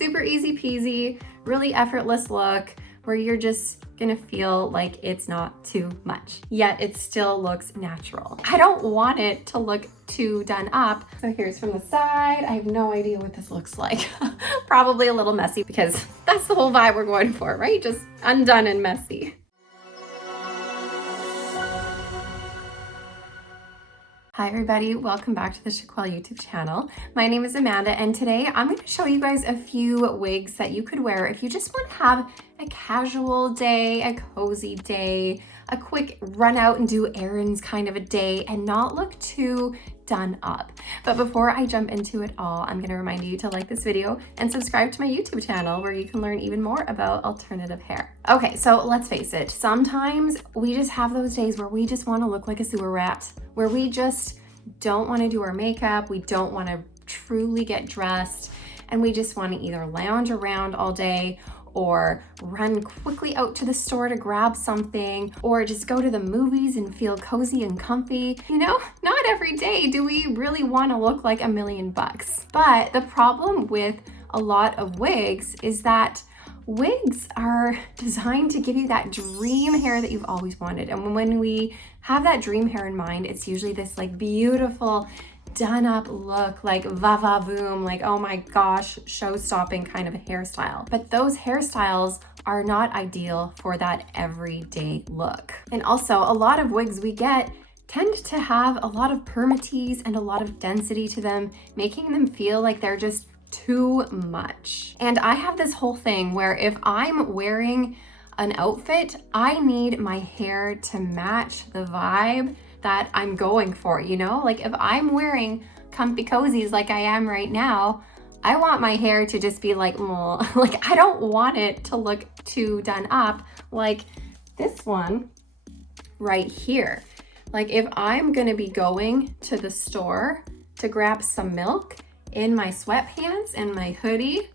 Super easy peasy, really effortless look where you're just gonna feel like it's not too much, yet it still looks natural. I don't want it to look too done up. So here's from the side. I have no idea what this looks like. Probably a little messy because that's the whole vibe we're going for, right? Just undone and messy. Hi everybody, welcome back to the Chiquel YouTube channel. My name is Amanda and today I'm going to show you guys a few wigs that you could wear if you just want to have a casual day, a cozy day, a quick run out and do errands kind of a day and not look too done up. But before I jump into it all, I'm going to remind you to like this video and subscribe to my YouTube channel where you can learn even more about alternative hair. Okay, so let's face it, sometimes we just have those days where we just want to look like a sewer rat, where we just don't want to do our makeup, we don't want to truly get dressed, and we just want to either lounge around all day or run quickly out to the store to grab something, or just go to the movies and feel cozy and comfy. You know, not every day do we really want to look like $1,000,000. But the problem with a lot of wigs is that wigs are designed to give you that dream hair that you've always wanted. And when we have that dream hair in mind, it's usually this like beautiful done up look, like va boom, like oh my gosh, show-stopping kind of a hairstyle. But those hairstyles are not ideal for that everyday look. And also a lot of wigs we get tend to have a lot of permatease and a lot of density to them, making them feel like they're just too much. And I have this whole thing where if I'm wearing an outfit, I need my hair to match the vibe that I'm going for, you know? Like if I'm wearing comfy cozies like I am right now, I want my hair to just be like, like I don't want it to look too done up like this one right here. Like if I'm gonna be going to the store to grab some milk in my sweatpants and my hoodie,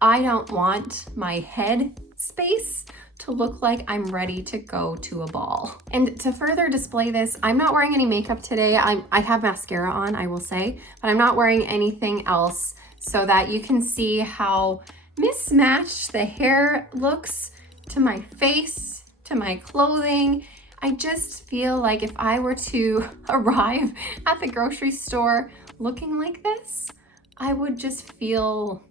I don't want my head space to look like I'm ready to go to a ball. And to further display this, I'm not wearing any makeup today. I have mascara on, I will say, but I'm not wearing anything else so that you can see how mismatched the hair looks to my face, to my clothing. I just feel like if I were to arrive at the grocery store looking like this, I would just feel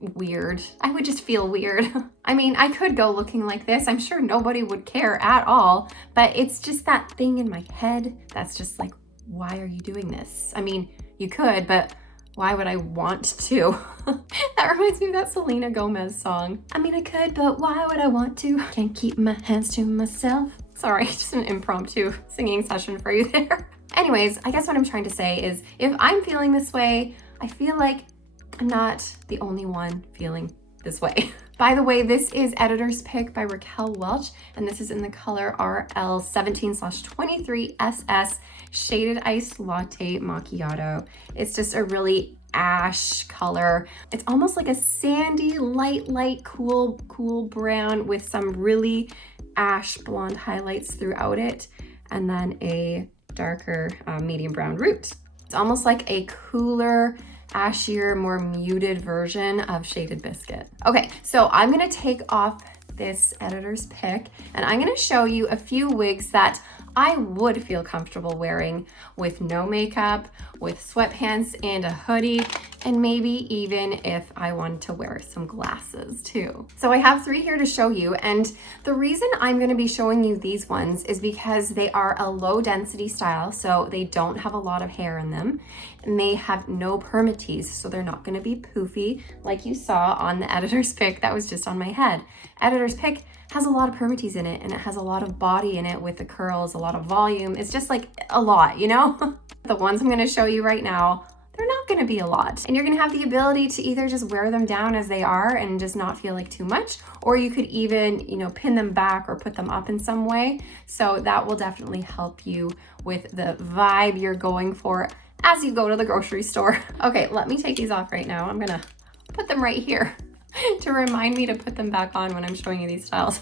weird. I would just feel weird. I mean, I could go looking like this. I'm sure nobody would care at all, but it's just that thing in my head that's just like, why are you doing this? I mean, you could, but why would I want to? That reminds me of that Selena Gomez song. I mean, I could, but why would I want to? Can't keep my hands to myself. Sorry, just an impromptu singing session for you there. Anyways, I guess what I'm trying to say is if I'm feeling this way, I feel like I'm not the only one feeling this way. By the way, this is Editor's Pick by Raquel Welch, and this is in the color RL17/23SS Shaded Iced Latte Macchiato. It's just a really ash color. It's almost like a sandy, light, cool brown with some really ash blonde highlights throughout it, and then a darker medium brown root. It's almost like a cooler, ashier, more muted version of Shaded Biscuit. Okay, so I'm gonna take off this Editor's Pick and I'm gonna show you a few wigs that I would feel comfortable wearing with no makeup, with sweatpants and a hoodie, and maybe even if I wanted to wear some glasses too. So I have 3 here to show you, and the reason I'm gonna be showing you these ones is because they are a low density style, so they don't have a lot of hair in them, and they have no permatease, so they're not gonna be poofy like you saw on the Editor's Pick that was just on my head. Editor's Pick has a lot of permatease in it, and it has a lot of body in it with the curls, a lot of volume. It's just like a lot, you know? The ones I'm gonna show you right now, they're not gonna be a lot. And you're gonna have the ability to either just wear them down as they are and just not feel like too much, or you could even, you know, pin them back or put them up in some way. So that will definitely help you with the vibe you're going for as you go to the grocery store. Okay, let me take these off right now. I'm gonna put them right here to remind me to put them back on when I'm showing you these styles.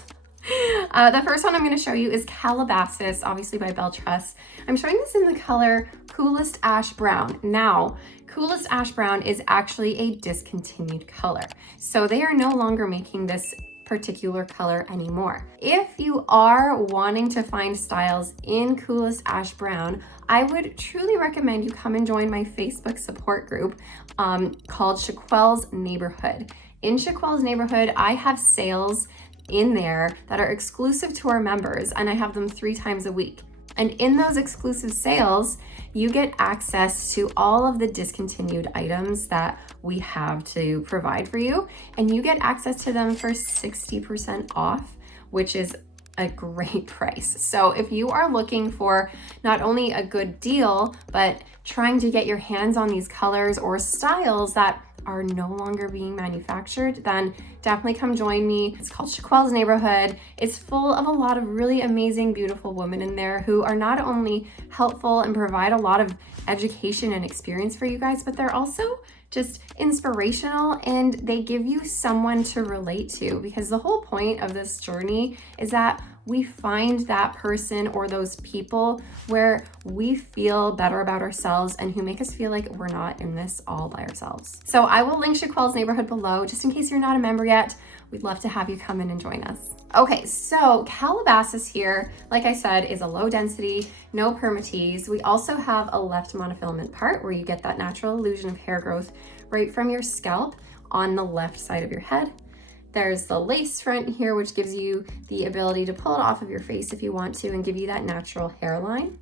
The first one I'm going to show you is Calabasas, obviously by Belle Tress. I'm showing this in the color Coolest Ash Brown. Now, Coolest Ash Brown is actually a discontinued color. So they are no longer making this particular color anymore. If you are wanting to find styles in Coolest Ash Brown, I would truly recommend you come and join my Facebook support group called Chiquel's Neighborhood. In Chiquel's Neighborhood, I have sales in there that are exclusive to our members, and I have them 3 times a week. And in those exclusive sales, you get access to all of the discontinued items that we have to provide for you, and you get access to them for 60% off, which is a great price. So if you are looking for not only a good deal, but trying to get your hands on these colors or styles that are no longer being manufactured, then definitely come join me. It's called Chiquel's Neighborhood. It's full of a lot of really amazing, beautiful women in there who are not only helpful and provide a lot of education and experience for you guys, but they're also just inspirational, and they give you someone to relate to, because the whole point of this journey is that we find that person or those people where we feel better about ourselves and who make us feel like we're not in this all by ourselves. So I will link Chiquel's Neighborhood below, just in case you're not a member yet. We'd love to have you come in and join us. Okay, so Calabasas here, like I said, is a low density, no permatease. We also have a left monofilament part where you get that natural illusion of hair growth right from your scalp on the left side of your head. There's the lace front here, which gives you the ability to pull it off of your face if you want to and give you that natural hairline.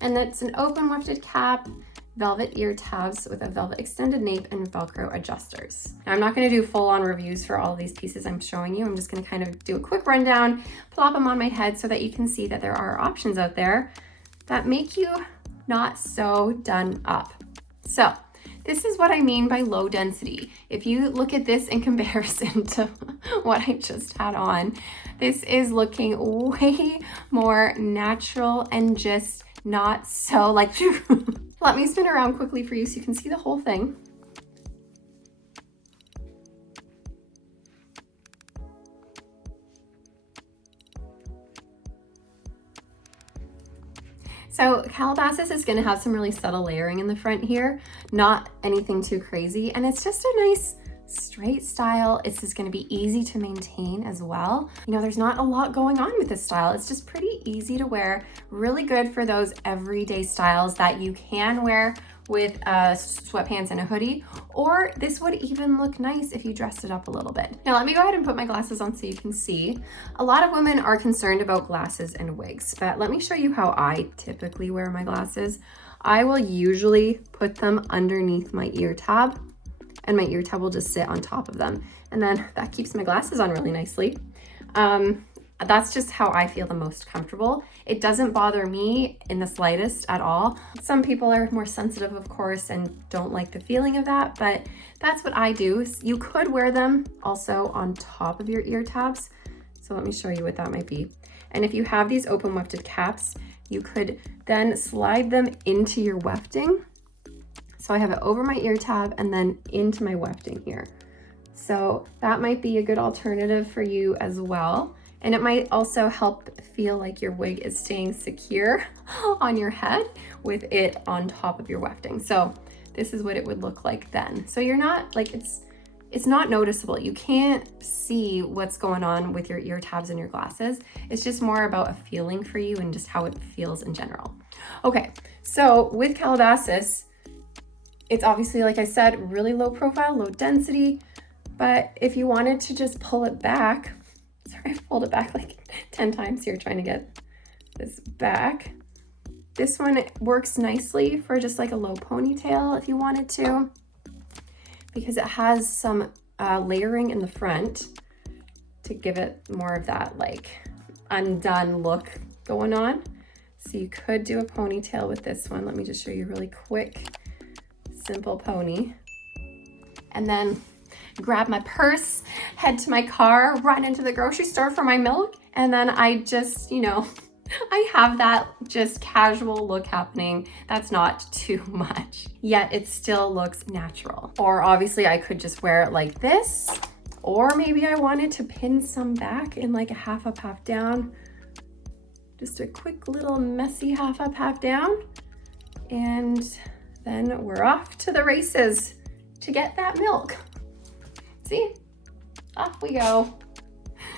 And that's an open wefted cap, velvet ear tabs with a velvet extended nape and Velcro adjusters. Now, I'm not going to do full-on reviews for all of these pieces I'm showing you. I'm just going to kind of do a quick rundown, plop them on my head so that you can see that there are options out there that make you not so done up. So this is what I mean by low density. If you look at this in comparison to what I just had on, this is looking way more natural and just not so like Let me spin around quickly for you so you can see the whole thing. So Calabasas is gonna have some really subtle layering in the front here, not anything too crazy, and it's just a nice straight style. It's just gonna be easy to maintain as well. You know, there's not a lot going on with this style. It's just pretty easy to wear, really good for those everyday styles that you can wear with sweatpants and a hoodie, or this would even look nice if you dressed it up a little bit. Now let me go ahead and put my glasses on so you can see. A lot of women are concerned about glasses and wigs, but let me show you how I typically wear my glasses. I will usually put them underneath my ear tab, and my ear tab will just sit on top of them. And then that keeps my glasses on really nicely. That's just how I feel the most comfortable. It doesn't bother me in the slightest at all. Some people are more sensitive, of course, and don't like the feeling of that, but that's what I do. You could wear them also on top of your ear tabs. So let me show you what that might be. And if you have these open wefted caps, you could then slide them into your wefting. So I have it over my ear tab and then into my wefting here. So that might be a good alternative for you as well. And it might also help feel like your wig is staying secure on your head with it on top of your wefting. So this is what it would look like then. So you're not like, it's not noticeable. You can't see what's going on with your ear tabs and your glasses. It's just more about a feeling for you and just how it feels in general. Okay, so with Calabasas, it's obviously, like I said, really low profile, low density, but if you wanted to just pull it back, sorry, I've pulled it back like 10 times here trying to get this back. This one works nicely for just like a low ponytail if you wanted to, because it has some layering in the front to give it more of that like undone look going on. So you could do a ponytail with this one. Let me just show you really quick, simple pony. And then grab my purse, head to my car, run into the grocery store for my milk, and then I just, you know, I have that just casual look happening that's not too much, yet it still looks natural. Or obviously I could just wear it like this, or maybe I wanted to pin some back in like a half up, half down. Just a quick little messy half up, half down. And then we're off to the races to get that milk. See, off we go.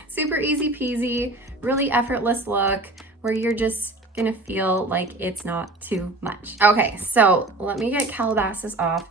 Super easy peasy, really effortless look where you're just gonna feel like it's not too much. Okay, so let me get Calabasas off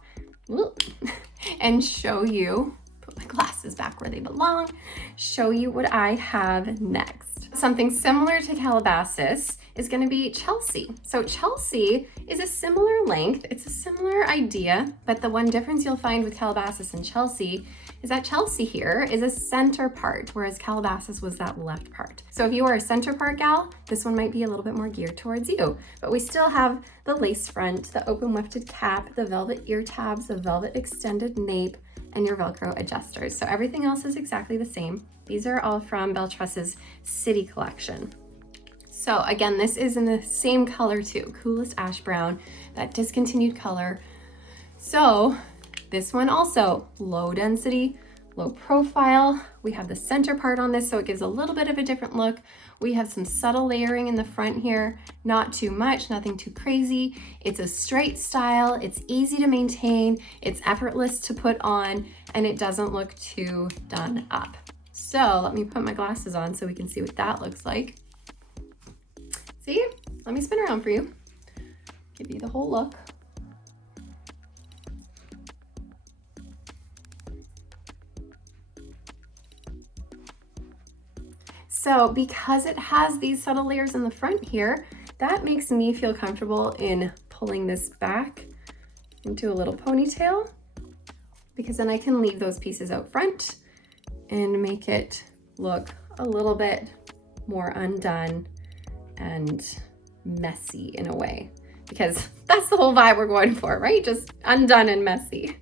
and show you, put my glasses back where they belong, show you what I have next. Something similar to Calabasas is gonna be Chelsea. So Chelsea is a similar length, it's a similar idea, but the one difference you'll find with Calabasas and Chelsea is that Chelsea here is a center part, whereas Calabasas was that left part. So if you are a center part gal, this one might be a little bit more geared towards you. But we still have the lace front, the open wefted cap, the velvet ear tabs, the velvet extended nape, and your Velcro adjusters. So everything else is exactly the same. These are all from Belle Tress's City collection. So again, this is in the same color too, coolest ash brown, that discontinued color. So this one also low density, low profile. We have the center part on this, so it gives a little bit of a different look. We have some subtle layering in the front here, not too much, nothing too crazy. It's a straight style, it's easy to maintain, it's effortless to put on, and it doesn't look too done up. So let me put my glasses on so we can see what that looks like. See, let me spin around for you, give you the whole look. So because it has these subtle layers in the front here, that makes me feel comfortable in pulling this back into a little ponytail, because then I can leave those pieces out front and make it look a little bit more undone and messy in a way, because that's the whole vibe we're going for, right? Just undone and messy.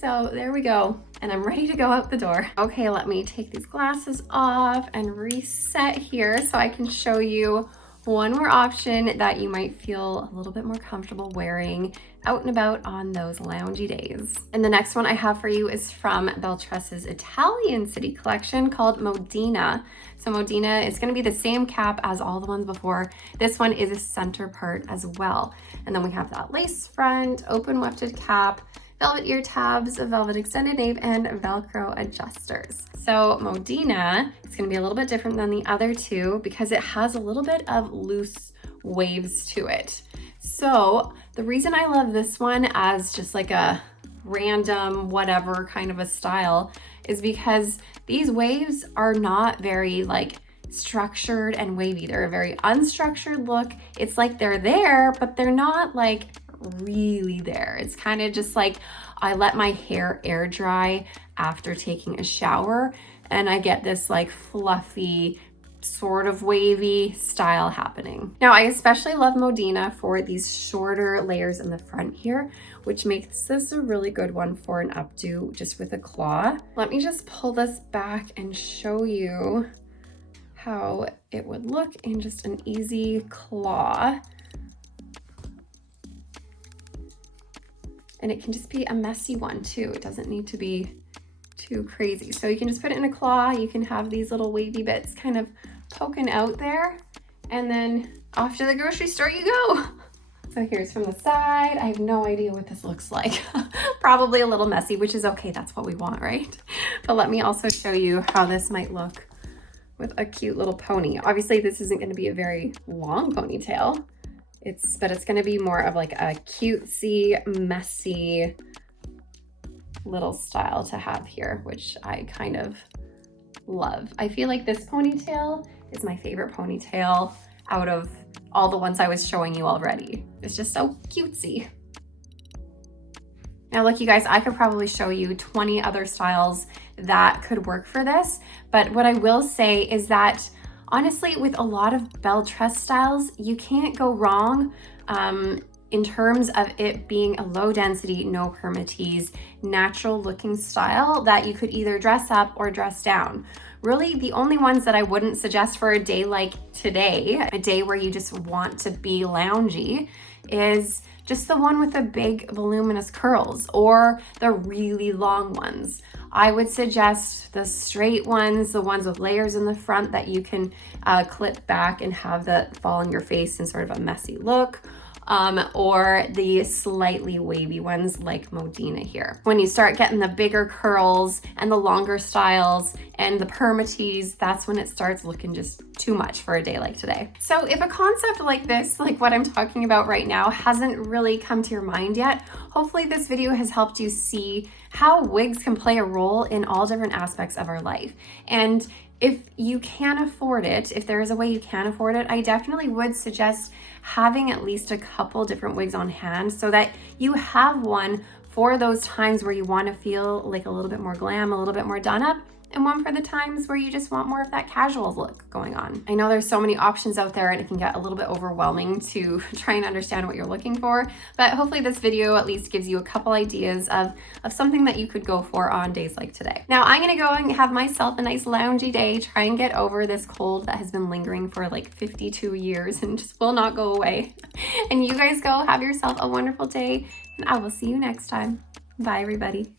So there we go, and I'm ready to go out the door. Okay, let me take these glasses off and reset here so I can show you one more option that you might feel a little bit more comfortable wearing out and about on those loungy days. And the next one I have for you is from Belle Tress's Italian City collection called Modena. So Modena is gonna be the same cap as all the ones before. This one is a center part as well. And then we have that lace front, open wefted cap, velvet ear tabs, a velvet extended nape, and Velcro adjusters. So Modena is gonna be a little bit different than the other two because it has a little bit of loose waves to it. So the reason I love this one as just like a random whatever kind of a style is because these waves are not very like structured and wavy. They're a very unstructured look. It's like they're there, but they're not like really there. It's kind of just like I let my hair air dry after taking a shower and I get this like fluffy sort of wavy style happening. Now I especially love Modena for these shorter layers in the front here, which makes this a really good one for an updo just with a claw. Let me just pull this back and show you how it would look in just an easy claw. And it can just be a messy one too. It doesn't need to be too crazy. So you can just put it in a claw. You can have these little wavy bits kind of poking out there, and then off to the grocery store you go. So here's from the side. I have no idea what this looks like. Probably a little messy, which is okay. That's what we want, right? But let me also show you how this might look with a cute little pony. Obviously this isn't going to be a very long ponytail. But it's gonna be more of like a cutesy, messy little style to have here, which I kind of love. I feel like this ponytail is my favorite ponytail out of all the ones I was showing you already. It's just so cutesy. Now look, you guys, I could probably show you 20 other styles that could work for this, but what I will say is that honestly, with a lot of Belle Tress styles, you can't go wrong in terms of it being a low density, no permatease, natural looking style that you could either dress up or dress down. Really, the only ones that I wouldn't suggest for a day like today, a day where you just want to be loungy, is just the one with the big voluminous curls or the really long ones. I would suggest the straight ones, the ones with layers in the front that you can clip back and have that fall on your face in sort of a messy look. or the slightly wavy ones like Modena here. When you start getting the bigger curls and the longer styles and the permatees, that's when it starts looking just too much for a day like today. So if a concept like this, like what I'm talking about right now, hasn't really come to your mind yet, hopefully this video has helped you see how wigs can play a role in all different aspects of our life. And if you can afford it, if there is a way you can afford it, I definitely would suggest having at least a couple different wigs on hand so that you have one for those times where you want to feel like a little bit more glam, a little bit more done up, and one for the times where you just want more of that casual look going on. I know there's so many options out there and it can get a little bit overwhelming to try and understand what you're looking for, but hopefully this video at least gives you a couple ideas of something that you could go for on days like today. Now I'm gonna go and have myself a nice loungy day, try and get over this cold that has been lingering for like 52 years and just will not go away. And you guys go have yourself a wonderful day, and I will see you next time. Bye everybody.